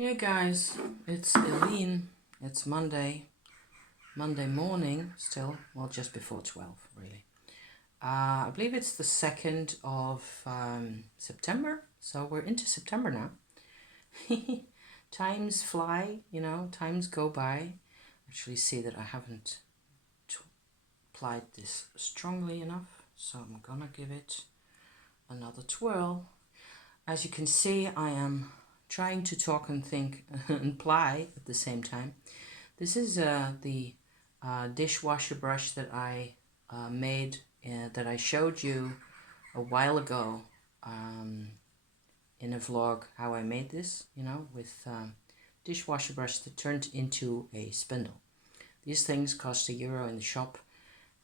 Hey guys, it's Eileen. It's Monday morning still, well, just before 12 really. I believe it's the 2nd of September, so we're into September now. Times fly, times go by. Actually see that I haven't applied this strongly enough, so I'm gonna give it another twirl. As you can see, I am trying to talk and think and apply at the same time. This is the dishwasher brush that I made, that I showed you a while ago in a vlog, how I made this, with dishwasher brush that turned into a spindle. These things cost €1 in the shop,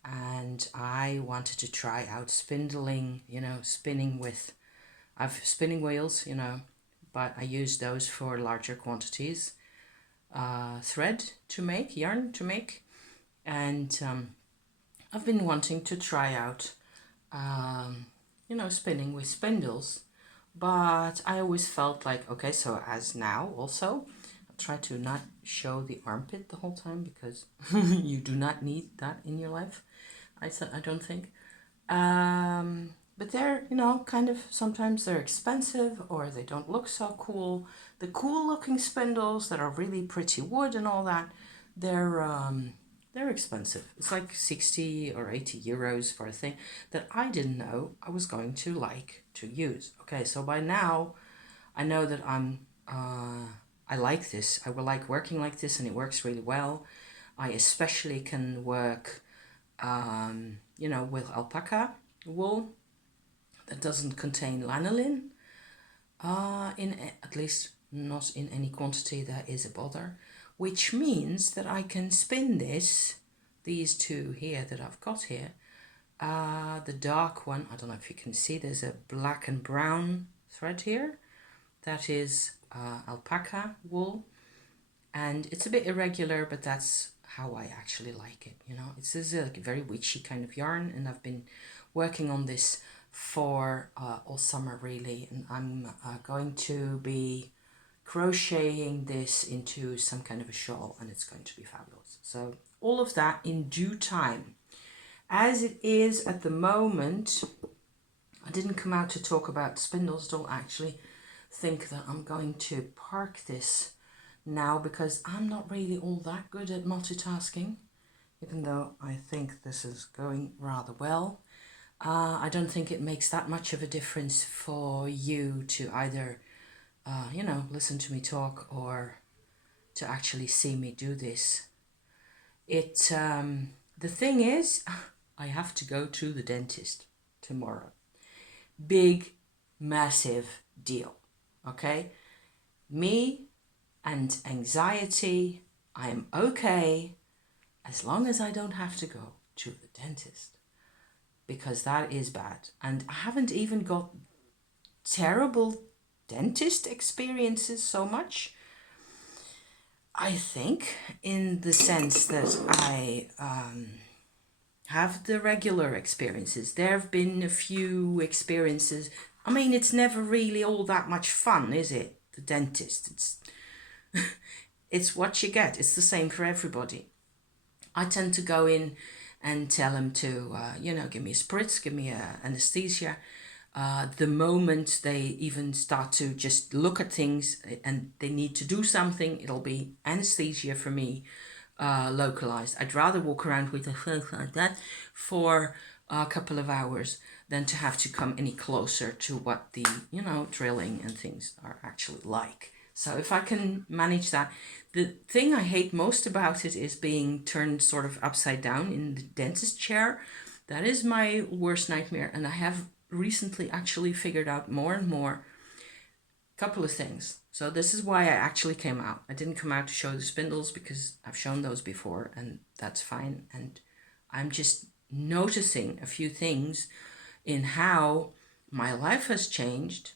and I wanted to try out spindling, spinning with, I've spinning wheels, but I use those for larger quantities. Thread to make, yarn to make, and I've been wanting to try out, spinning with spindles, but I always felt like, okay, so as now also, I'll try to not show the armpit the whole time because you do not need that in your life. I don't think. But they're, kind of, sometimes they're expensive or they don't look so cool. The cool looking spindles that are really pretty wood and all that, they're expensive. It's like 60 or 80 euros for a thing that I didn't know I was going to like to use. Okay, so by now I know that I like this. I will like working like this, and it works really well. I especially can work, with alpaca wool that doesn't contain lanolin, at least not in any quantity that is a bother, which means that I can spin these two here that I've got here. The dark one, I don't know if you can see, there's a black and brown thread here. That is alpaca wool, and it's a bit irregular, but that's how I actually like it. This is a very witchy kind of yarn, and I've been working on this for all summer really, and I'm going to be crocheting this into some kind of a shawl, and it's going to be fabulous. So all of that in due time. As it is at the moment, I didn't come out to talk about spindles. Don't actually think that I'm going to park this now, because I'm not really all that good at multitasking, even though I think this is going rather well. I don't think it makes that much of a difference for you to either, listen to me talk or to actually see me do this. The thing is, I have to go to the dentist tomorrow. Big, massive deal, okay? Me and anxiety, I am okay as long as I don't have to go to the dentist, because that is bad. And I haven't even got terrible dentist experiences so much, I think, in the sense that I have the regular experiences. There have been a few experiences. I mean, it's never really all that much fun, is it? The dentist, it's what you get. It's the same for everybody. I tend to go in and tell them to, give me a spritz, give me a anesthesia. The moment they even start to just look at things and they need to do something, it'll be anesthesia for me, localized. I'd rather walk around with a thing like that for a couple of hours than to have to come any closer to what the, drilling and things are actually like. So if I can manage that. The thing I hate most about it is being turned sort of upside down in the dentist chair. That is my worst nightmare, and I have recently actually figured out more and more a couple of things. So this is why I actually came out. I didn't come out to show the spindles because I've shown those before, and that's fine. And I'm just noticing a few things in how my life has changed.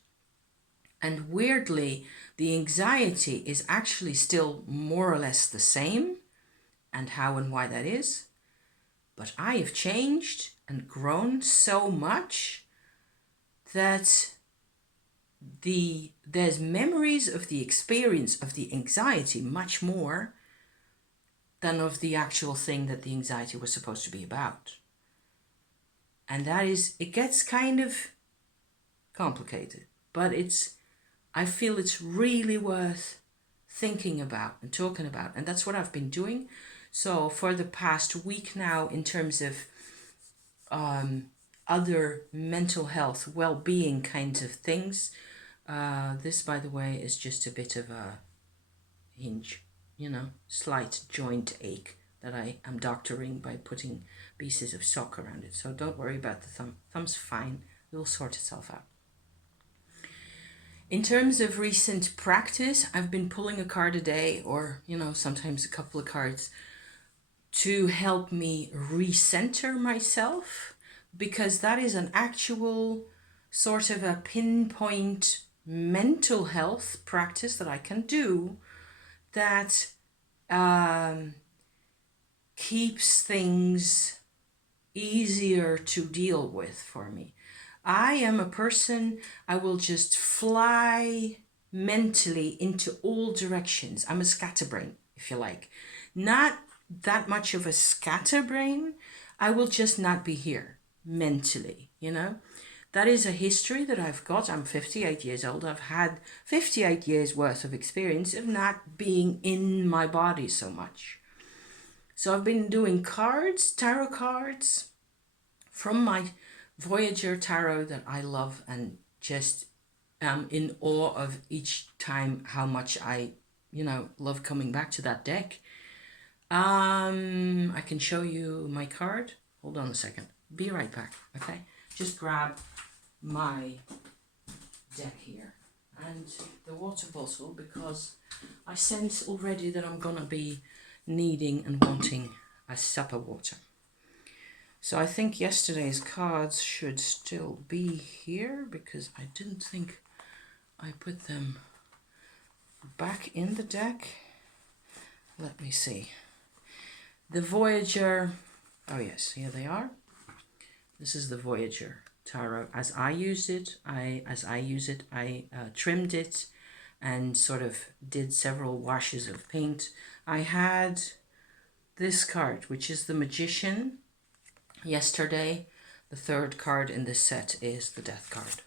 And weirdly, the anxiety is actually still more or less the same, and how and why that is. But I have changed and grown so much that there's memories of the experience of the anxiety much more than of the actual thing that the anxiety was supposed to be about. And that is, it gets kind of complicated, but I feel it's really worth thinking about and talking about. And that's what I've been doing. So for the past week now, in terms of other mental health, well-being kinds of things, this, by the way, is just a bit of a hinge, slight joint ache that I am doctoring by putting pieces of sock around it. So don't worry about the thumb. Thumb's fine. It'll sort itself out. In terms of recent practice, I've been pulling a card a day, or, sometimes a couple of cards, to help me recenter myself, because that is an actual sort of a pinpoint mental health practice that I can do that keeps things easier to deal with for me. I am a person, I will just fly mentally into all directions. I'm a scatterbrain, if you like. Not that much of a scatterbrain. I will just not be here mentally, That is a history that I've got. I'm 58 years old. I've had 58 years worth of experience of not being in my body so much. So I've been doing cards, tarot cards, from my Voyager tarot that I love, and just am in awe of each time how much I, love coming back to that deck. I can show you my card. Hold on a second. Be right back, okay? Just grab my deck here and the water bottle, because I sense already that I'm gonna be needing and wanting a sup of water. So I think yesterday's cards should still be here, because I didn't think I put them back in the deck. Let me see. The Voyager, oh yes, here they are. This is the Voyager tarot. As I use it, I trimmed it and sort of did several washes of paint. I had this card, which is the Magician, yesterday. The third card in this set is the Death card.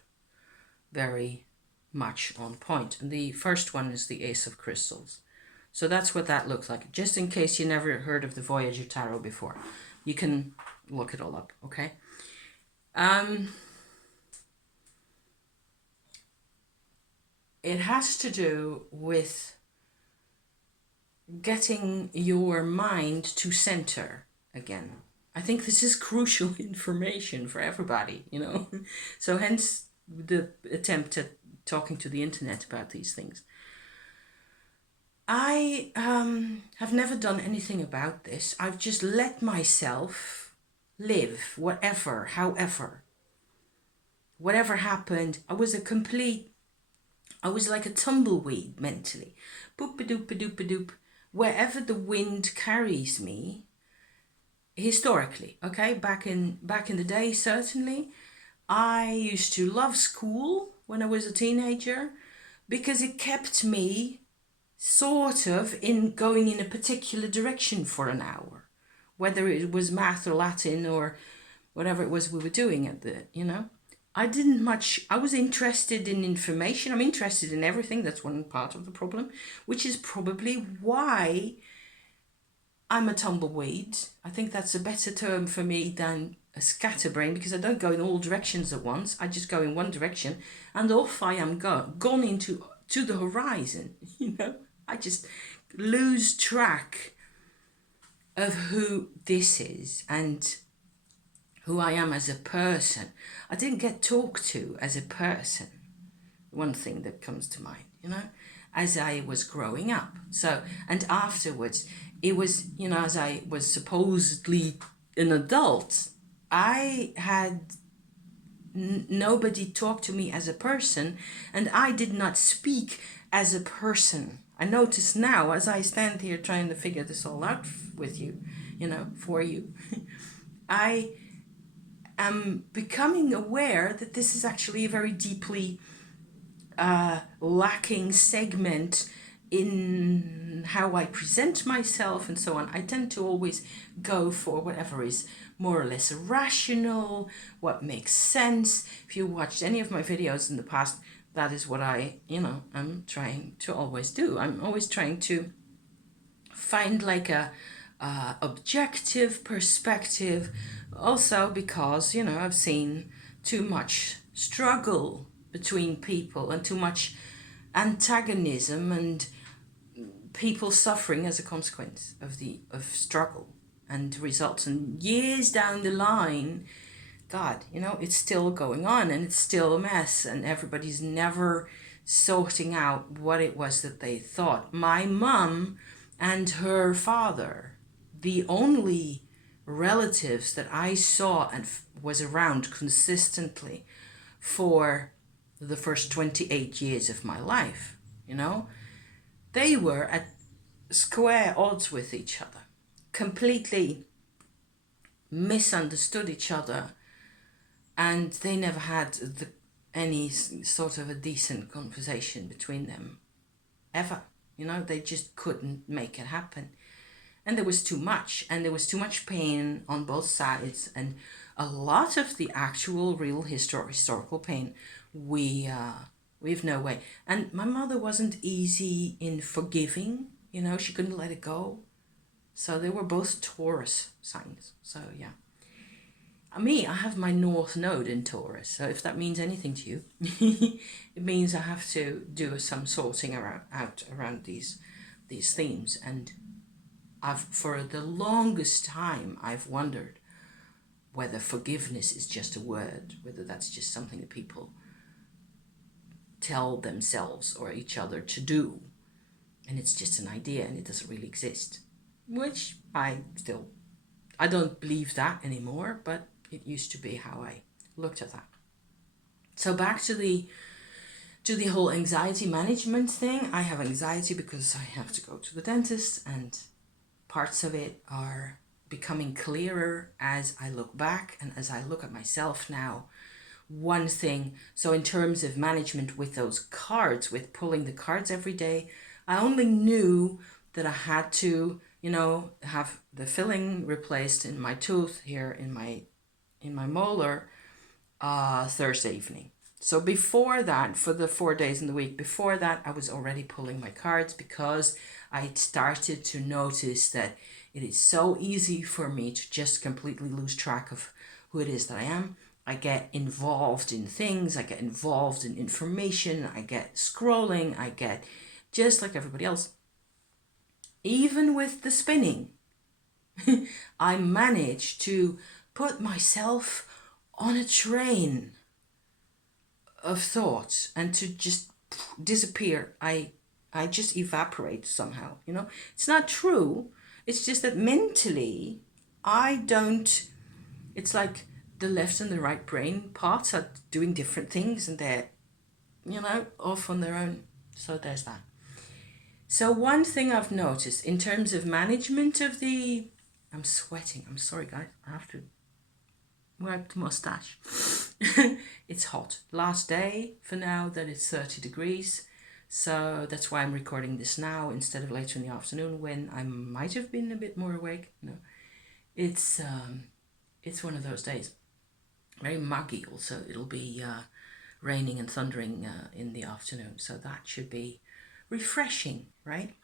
Very much on point. And the first one is the Ace of Crystals. So that's what that looks like. Just in case you never heard of the Voyager Tarot before, you can look it all up, okay? It has to do with getting your mind to center again. I think this is crucial information for everybody, So hence the attempt at talking to the internet about these things. I have never done anything about this. I've just let myself live, whatever happened. I was like a tumbleweed mentally. Boop-a-doop-a-doop-a-doop. Wherever the wind carries me, historically, okay, back in the day, certainly, I used to love school when I was a teenager, because it kept me sort of going in a particular direction for an hour, whether it was math or Latin or whatever it was we were doing at the, I was interested in information. I'm interested in everything. That's one part of the problem, which is probably why I'm a tumbleweed. I think that's a better term for me than a scatterbrain, because I don't go in all directions at once. I just go in one direction and off I am gone into the horizon, I just lose track of who this is and who I am as a person. I didn't get talked to as a person. One thing that comes to mind, as I was growing up. So, and afterwards, it was, as I was supposedly an adult, I had nobody talk to me as a person, and I did not speak as a person. I notice now, as I stand here trying to figure this all out with you, for you, I am becoming aware that this is actually a very deeply lacking segment in how I present myself and so on. I tend to always go for whatever is more or less rational, what makes sense. If you watched any of my videos in the past, that is what I'm trying to always do. I'm always trying to find like a objective perspective, also because I've seen too much struggle between people and too much antagonism and people suffering as a consequence of struggle and results, and years down the line, God, it's still going on and it's still a mess, and everybody's never sorting out what it was that they thought. My mum and her father, the only relatives that I saw and was around consistently for the first 28 years of my life, they were at square odds with each other, completely misunderstood each other, and they never had any sort of a decent conversation between them ever. They just couldn't make it happen, and there was too much, and there was too much pain on both sides, and a lot of the actual real historical pain we've no way. And my mother wasn't easy in forgiving. She couldn't let it go. So they were both Taurus signs. So yeah. I have my North Node in Taurus, so if that means anything to you, it means I have to do some sorting around these themes. And for the longest time, I've wondered whether forgiveness is just a word, whether that's just something that people tell themselves or each other to do, and it's just an idea and it doesn't really exist, which I don't believe that anymore, but it used to be how I looked at that. So back to the whole anxiety management thing. I have anxiety because I have to go to the dentist, and parts of it are becoming clearer as I look back and as I look at myself now. One thing, so in terms of management with those cards, with pulling the cards every day, I only knew that I had to, have the filling replaced in my tooth here in my molar Thursday evening. So before that, for the 4 days in the week before that, I was already pulling my cards because I started to notice that it is so easy for me to just completely lose track of who it is that I am. I get involved in things, I get involved in information, I get scrolling, I get just like everybody else. Even with the spinning, I managed to put myself on a train of thoughts and to just disappear. I just evaporate somehow, It's not true. It's just that mentally, it's like the left and the right brain parts are doing different things, and they're, off on their own. So there's that. So one thing I've noticed in terms of management of I'm sweating. I'm sorry, guys. I have to wipe the mustache. It's hot. Last day for now that it's 30 degrees. So that's why I'm recording this now instead of later in the afternoon when I might have been a bit more awake. It's one of those days. Very muggy also. It'll be raining and thundering in the afternoon. So that should be refreshing, right?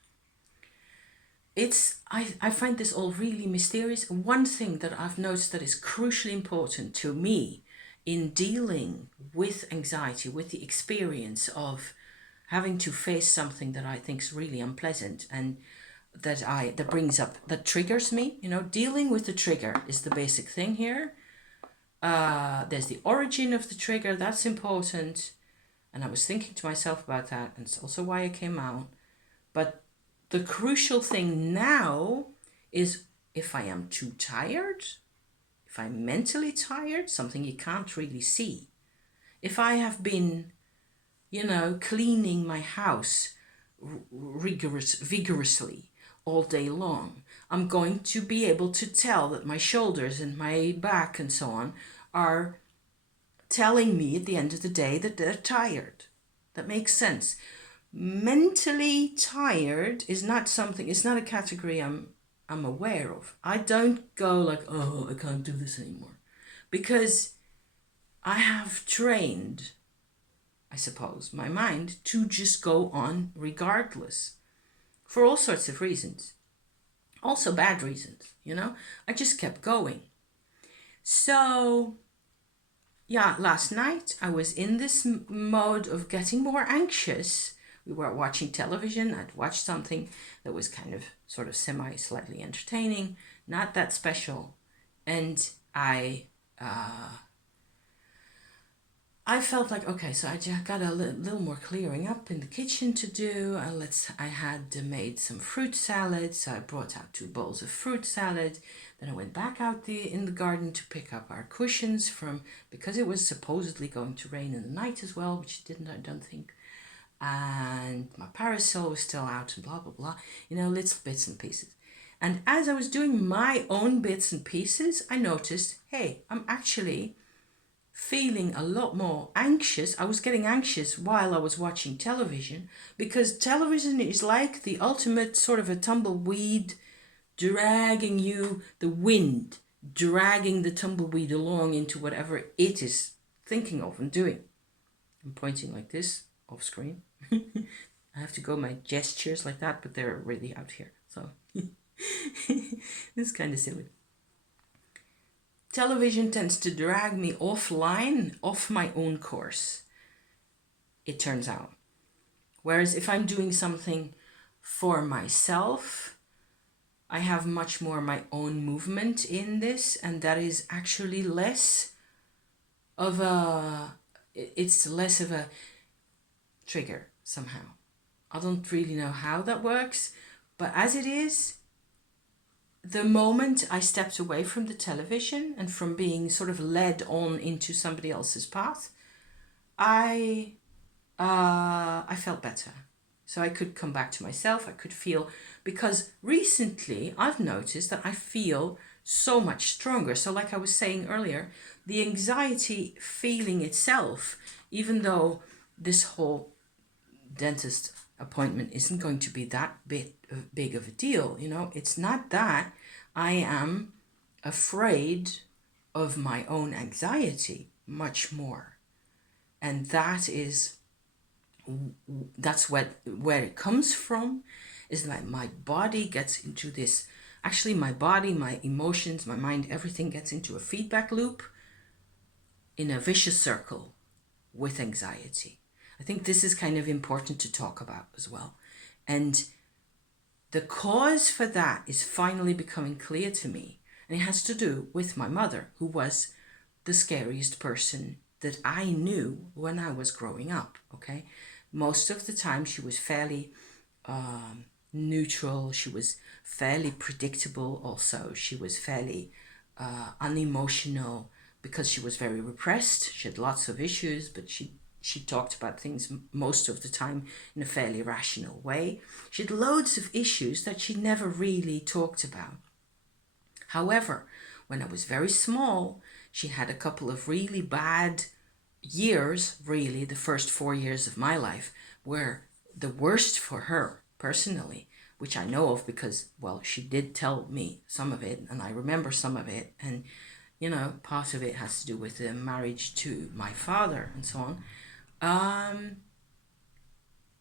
I find this all really mysterious. One thing that I've noticed that is crucially important to me in dealing with anxiety, with the experience of having to face something that I think is really unpleasant and that triggers me. Dealing with the trigger is the basic thing here. There's the origin of the trigger, that's important. And I was thinking to myself about that, and it's also why I came out. But the crucial thing now is if I am too tired, if I'm mentally tired, something you can't really see. If I have been, cleaning my house vigorously all day long, I'm going to be able to tell that my shoulders and my back and so on are telling me at the end of the day that they're tired. That makes sense. Mentally tired is not something, it's not a category I'm aware of. I don't go like, oh, I can't do this anymore. Because I have trained, I suppose, my mind to just go on regardless for all sorts of reasons. Also bad reasons, you know? I just kept going. So, yeah, last night I was in this mode of getting more anxious. We were watching television. I'd watched something that was kind of sort of slightly entertaining, not that special. And I felt like, okay, so I just got a little more clearing up in the kitchen to do. I had made some fruit salad, so I brought out 2 bowls of fruit salad. Then I went back out in the garden to pick up our cushions because it was supposedly going to rain in the night as well, which it didn't, I don't think. And my parasol was still out and blah, blah, blah. Little bits and pieces. And as I was doing my own bits and pieces, I noticed, hey, I'm actually feeling a lot more anxious. I was getting anxious while I was watching television, because television is like the ultimate sort of a tumbleweed, dragging the tumbleweed along into whatever it is thinking of and doing. I'm pointing like this off screen. I have to go my gestures like that, but they're really out here. So it's kind of silly. Television tends to drag me offline, off my own course, it turns out. Whereas if I'm doing something for myself, I have much more my own movement in this, and that is actually less of a trigger somehow. I don't really know how that works, but as it is, the moment I stepped away from the television and from being sort of led on into somebody else's path, I felt better. So I could come back to myself. I could feel, because recently I've noticed that I feel so much stronger. So like I was saying earlier, the anxiety feeling itself, even though this whole dentist appointment isn't going to be that big of a deal, it's not that I am afraid of my own anxiety much more. And that's where it comes from, is that my body gets into this, actually my body, my emotions, my mind, everything gets into a feedback loop in a vicious circle with anxiety. I think this is kind of important to talk about as well. And the cause for that is finally becoming clear to me. And it has to do with my mother, who was the scariest person that I knew when I was growing up, okay? Most of the time she was fairly neutral. She was fairly predictable also. She was fairly unemotional, because she was very repressed. She had lots of issues, but she talked about things most of the time in a fairly rational way. She had loads of issues that she never really talked about. However, when I was very small, she had a couple of really bad years, really, the first 4 years of my life, were the worst for her personally, which I know of because, well, she did tell me some of it, and I remember some of it, and part of it has to do with the marriage to my father and so on.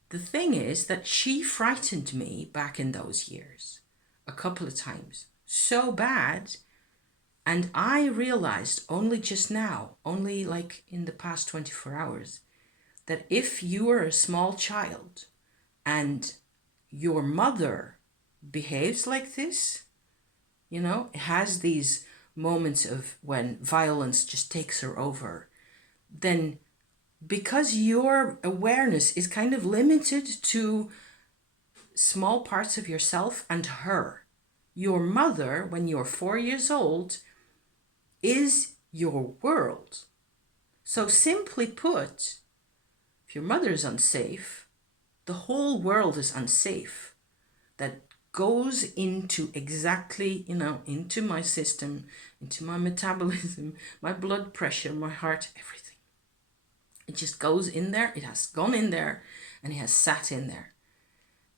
The thing is that she frightened me back in those years a couple of times so bad, and I realized only just now, only like in the past 24 hours, that if you are a small child and your mother behaves like this, has these moments of when violence just takes her over, then because your awareness is kind of limited to small parts of yourself and her, your mother, when you're 4 years old, is your world. So simply put, if your mother is unsafe, the whole world is unsafe. That goes into exactly, into my system, into my metabolism, my blood pressure, my heart, everything. It just goes in there. It has gone in there and it has sat in there.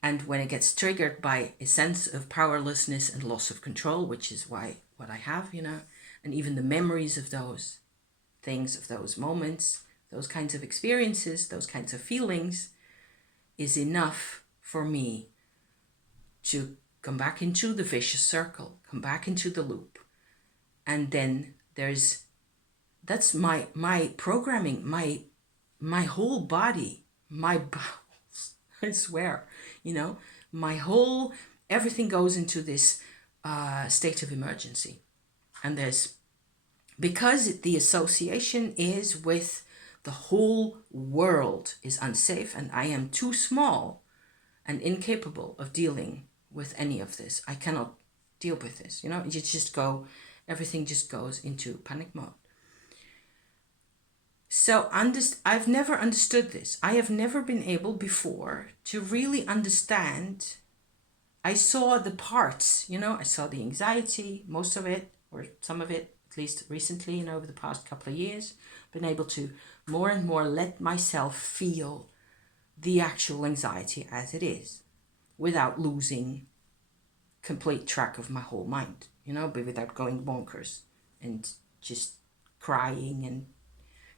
And when it gets triggered by a sense of powerlessness and loss of control, which is what I have, and even the memories of those things, of those moments, those kinds of experiences, those kinds of feelings, is enough for me to come back into the vicious circle, come back into the loop. And then that's my programming, my whole body, my bowels, I swear, everything goes into this state of emergency. And because the association is with the whole world is unsafe, and I am too small and incapable of dealing with any of this. I cannot deal with this, everything just goes into panic mode. So I've never understood this. I have never been able before to really understand. I saw the parts, I saw the anxiety, most of it, or some of it, at least recently, over the past couple of years, been able to more and more let myself feel the actual anxiety as it is, without losing complete track of my whole mind, but without going bonkers and just crying and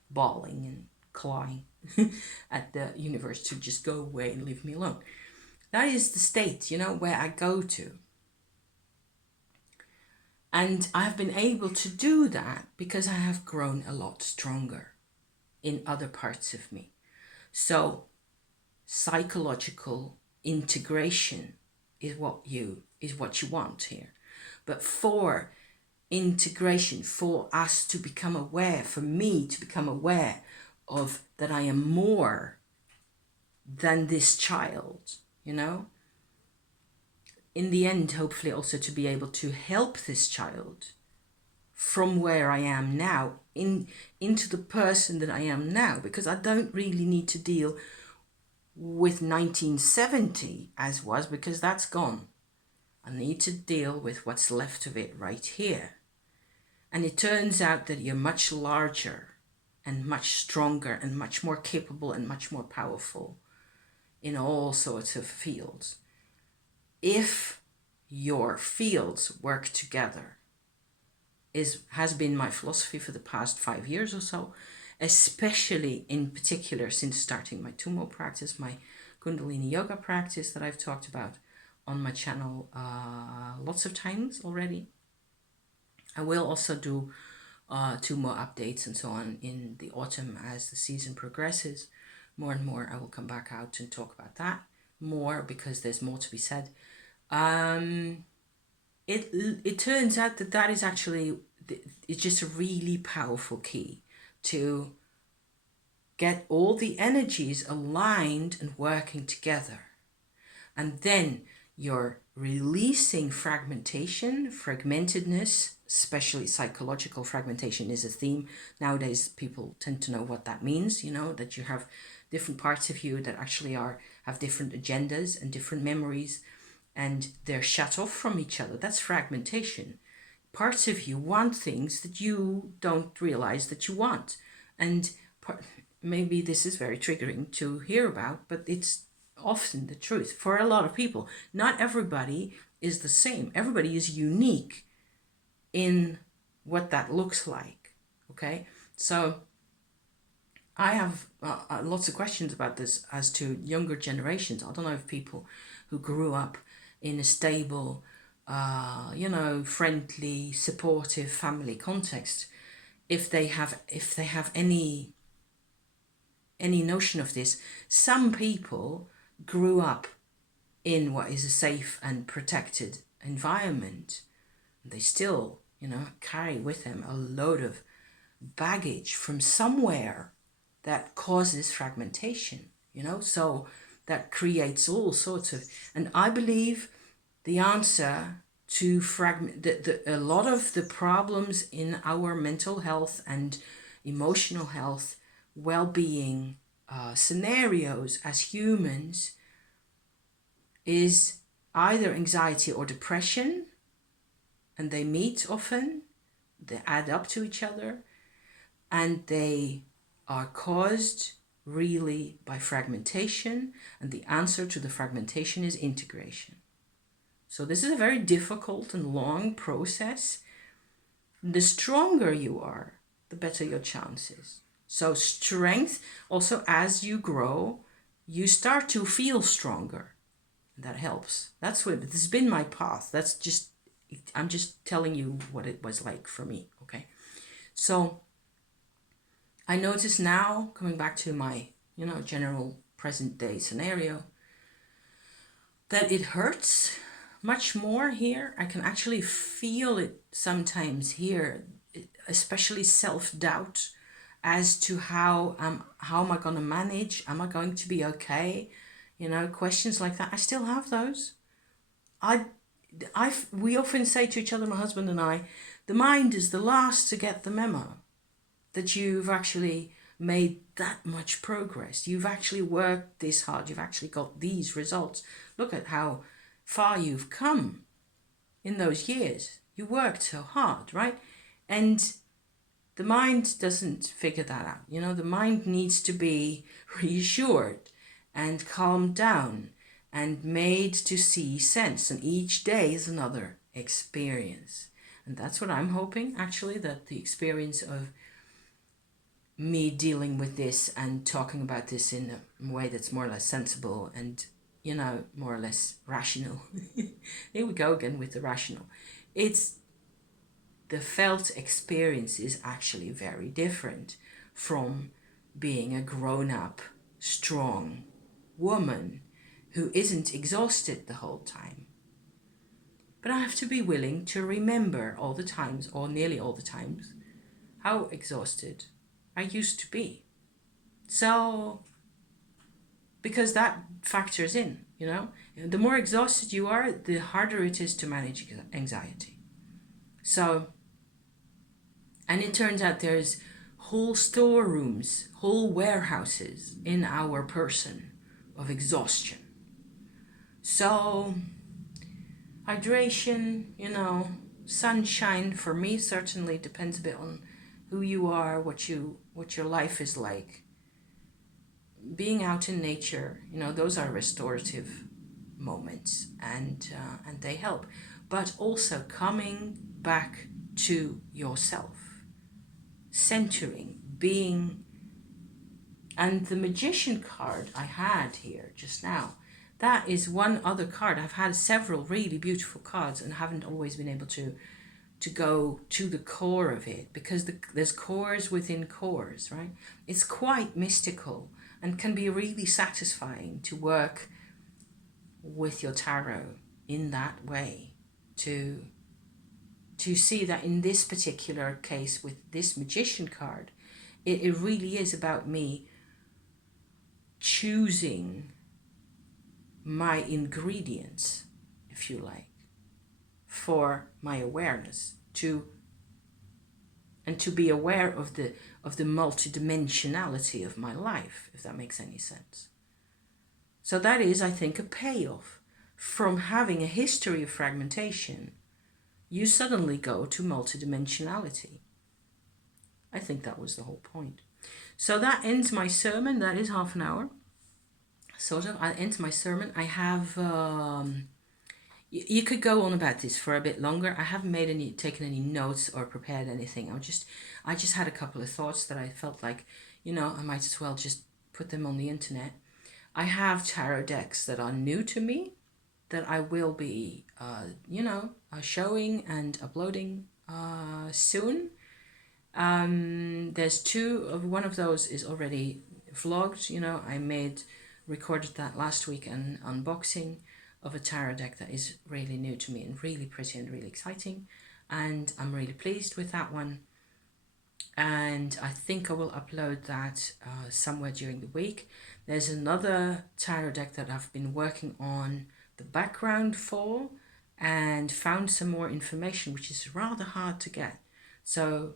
bawling and clawing at the universe to just go away and leave me alone. That is the state, where I go to. And I've been able to do that because I have grown a lot stronger in other parts of me. So psychological integration is what you want here. But for integration, for us to become aware, for me to become aware of that I am more than this child, in the end, hopefully also to be able to help this child from where I am now into the person that I am now, because I don't really need to deal with 1970 as was, because that's gone. I need to deal with what's left of it right here. And it turns out that you're much larger and much stronger and much more capable and much more powerful in all sorts of fields, if your fields work together. Has been my philosophy for the past 5 years or so, especially in particular since starting my Tumo practice, my Kundalini yoga practice that I've talked about on my channel lots of times already. I will also do Tumo updates and so on in the autumn as the season progresses. More and more I will come back out and talk about that more, because there's more to be said. It turns out that is actually, it's just a really powerful key to get all the energies aligned and working together. And then you're releasing fragmentedness, especially psychological fragmentation is a theme. Nowadays, people tend to know what that means, that you have different parts of you that actually have different agendas and different memories, and they're shut off from each other. That's fragmentation. Parts of you want things that you don't realize that you want. And maybe this is very triggering to hear about, but it's often the truth for a lot of people. Not everybody is the same. Everybody is unique in what that looks like. Okay, so I have lots of questions about this as to younger generations. I don't know if people who grew up in a stable, friendly, supportive family context, if they have any notion of this. Some people grew up in what is a safe and protected environment. They still, carry with them a load of baggage from somewhere that causes fragmentation, so that creates all sorts of, and I believe the answer to a lot of the problems in our mental health and emotional health, well-being scenarios as humans is either anxiety or depression, and they meet often, they add up to each other, and they are caused really by fragmentation, and the answer to the fragmentation is integration. So this is a very difficult and long process. The stronger you are, the better your chances. So strength, also as you grow, you start to feel stronger. That helps. That's what this has been my path. That's just, I'm just telling you what it was like for me. Okay. So I notice now, coming back to my, general present day scenario, that it hurts much more here. I can actually feel it sometimes here, especially self-doubt as to how am I going to manage? Am I going to be okay? Questions like that. I still have those. We often say to each other, my husband and I, the mind is the last to get the memo that you've actually made that much progress. You've actually worked this hard. You've actually got these results. Look at how far you've come in those years. You worked so hard, right? And the mind doesn't figure that out. The mind needs to be reassured and calmed down and made to see sense. And each day is another experience. And that's what I'm hoping, actually, that the experience of me dealing with this and talking about this in a way that's more or less sensible and, more or less rational. Here we go again with the rational. It's the felt experience is actually very different from being a grown-up, strong woman who isn't exhausted the whole time. But I have to be willing to remember all the times, or nearly all the times, how exhausted I used to be. So, because that factors in, the more exhausted you are, the harder it is to manage anxiety. So, and it turns out there's whole storerooms, whole warehouses in our person of exhaustion. So, hydration, sunshine for me certainly depends a bit on who you are, what your life is like. Being out in nature, those are restorative moments, and they help. But also coming back to yourself, centering, being. And the magician card I had here just now, that is one other card. I've had several really beautiful cards and haven't always been able to go to the core of it, because there's cores within cores, right? It's quite mystical and can be really satisfying to work with your tarot in that way, to see that in this particular case with this magician card, it really is about me choosing my ingredients, if you like, for my awareness, to be aware of the multidimensionality of my life, if that makes any sense. So that is, I think, a payoff from having a history of fragmentation. You suddenly go to multidimensionality. I think that was the whole point. So that ends my sermon. That is half an hour. Sort of. I end my sermon. I have you could go on about this for a bit longer. I haven't taken any notes or prepared anything. I just had a couple of thoughts that I felt like, I might as well just put them on the internet. I have tarot decks that are new to me that I will be, showing and uploading soon. There's one of those is already vlogged. I recorded that last week, an unboxing of a tarot deck that is really new to me and really pretty and really exciting, and I'm really pleased with that one. And I think I will upload that somewhere during the week. There's another tarot deck that I've been working on the background for and found some more information, which is rather hard to get. So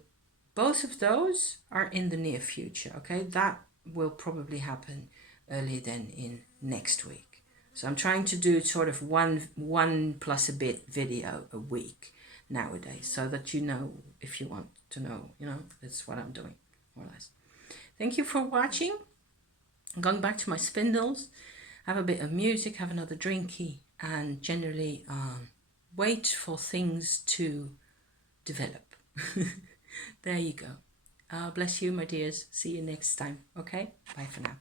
both of those are in the near future, okay? That will probably happen early then in next week. So I'm trying to do sort of one plus a bit video a week nowadays, so that if you want to know, that's what I'm doing, more or less. Thank you for watching. I'm going back to my spindles, have a bit of music, have another drinky, and generally wait for things to develop. There you go. Bless you, my dears. See you next time. Okay? Bye for now.